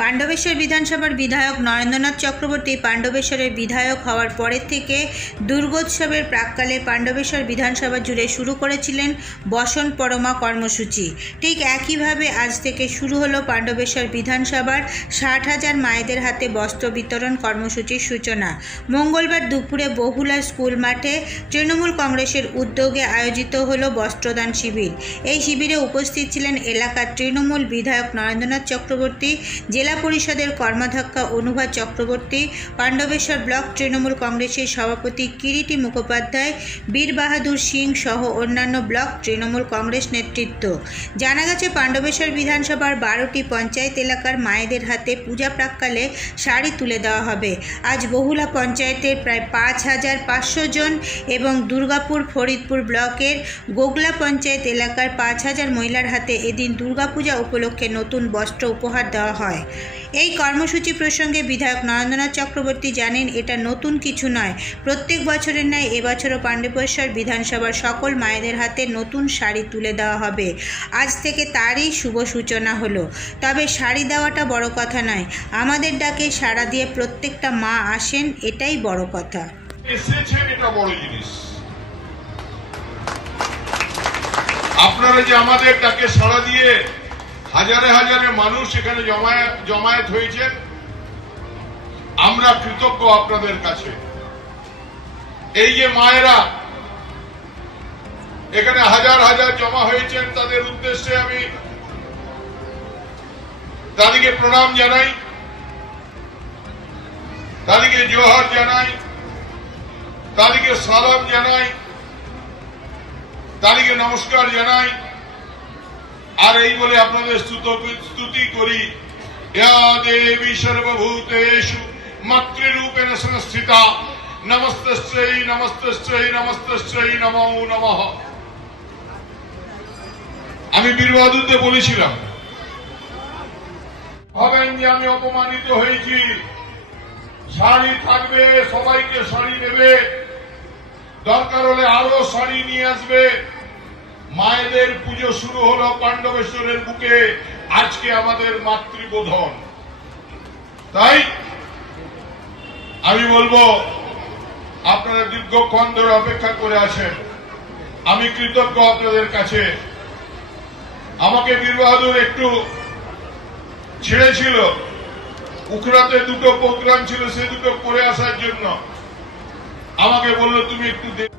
পাণ্ডবেশ্বর বিধানসভার বিধায়ক নরেন্দ্রনাথ চক্রবর্তী পাণ্ডবেশ্বরের বিধায়ক হওয়ার পরের থেকে দুর্গোৎসবের প্রাককালে পাণ্ডবেশ্বর বিধানসভা জুড়ে শুরু করেছিলেন বসন পরমা কর্মসূচি। ঠিক একইভাবে আজ থেকে শুরু হলো পাণ্ডবেশ্বর বিধানসভার ষাট হাজার মায়েদের হাতে বস্ত্র বিতরণ কর্মসূচির সূচনা। মঙ্গলবার দুপুরে বহুলা স্কুল মাঠে তৃণমূল কংগ্রেসের উদ্যোগে আয়োজিত হলো বস্ত্রদান শিবির। এই শিবিরে উপস্থিত ছিলেন এলাকার তৃণমূল বিধায়ক নরেন্দ্রনাথ চক্রবর্তী, জেলা পরিষদের কর্মাধ্যক্ষ অনুভা চক্রবর্তী, পাণ্ডবেশ্বর ব্লক তৃণমূল কংগ্রেসের সভাপতি কিরিটি মুখোপাধ্যায় বীর বাহাদুর সিং সহ অন্যান্য ব্লক তৃণমূল কংগ্রেস নেতৃত্ব। জানা গেছে, পাণ্ডবেশ্বর বিধানসভার বারোটি পঞ্চায়েত এলাকার মায়েদের হাতে পূজা প্রাককালে শাড়ি তুলে দেওয়া হবে। আজ বহুলা পঞ্চায়েতের প্রায় পাঁচ হাজার পাঁচশো জন এবং দুর্গাপুর, ফরিদপুর ব্লকের গোগলা পঞ্চায়েত এলাকার পাঁচ হাজার মহিলার হাতে এদিন দুর্গাপূজা উপলক্ষে নতুন বস্ত্র উপহার দেওয়া হয়। এই কর্মসূচি প্রসঙ্গে বিধায়ক নরেন্দ্রনাথ চক্রবর্তী জানেন, এটা নতুন কিছু নয়। প্রত্যেক বছরের ন্যায় এবছরও পাণ্ডবেশ্বর বিধানসভার সকল মায়েদের হাতে নতুন শাড়ি তুলে দেওয়া হবে। আজ থেকে তারই শুভ সূচনা হলো। তবে শাড়ি দেওয়াটা বড় কথা নয়। আমাদের ডাকে সাড়া দিয়ে প্রত্যেকটা মা আসেন, এটাই বড় কথা। আপনারা যে আমাদের ডাকে সাড়া দিয়ে হাজারে হাজারে মানুষ এখানে জমায়েত হয়েছেন আমরা কৃতজ্ঞ আপনাদের কাছে। এই যে মায়েরা, এখানে হাজার হাজার জমা হয়েছেন, তাদের উদ্দেশ্যে আমি তাদেরকে প্রণাম জানাই, তাদেরকে জোহার জানাই, তাদেরকে সালাম জানাই, তাদেরকে নমস্কার জানাই। এই বলে আপনাদের স্তুতি করি। দেবী সর্বভূতেষু, মাতৃরূপেণ সংস্থিতা নমস্তস্যৈ নমস্তস্যৈ নমস্তস্যৈ নমো নমঃ। আমি বীরবাদুরকে বলেছিলাম, ভাবেন যে আমি অপমানিত হয়েছি। শাড়ি থাকবে, সবাইকে শাড়ি নেবে দরকার হলে আরও শাড়ি নিয়ে আসবে। মায়েদের পুজো শুরু হলো পাণ্ডবেশ্বরের বুকে। আজকে আমাদের মাতৃবোধন। তাই আমি বলব, আপনারা দীর্ঘক্ষণ ধরে অপেক্ষা করে আছেন। আমি কৃতজ্ঞ আপনাদের কাছে। আমাকে বীর বাহাদুর একটু ছেড়েছিল। উখড়াতে দুটো প্রোগ্রাম ছিল, সে দুটো করে আসার জন্য। আমাকে বলল, তুমি একটু দেখ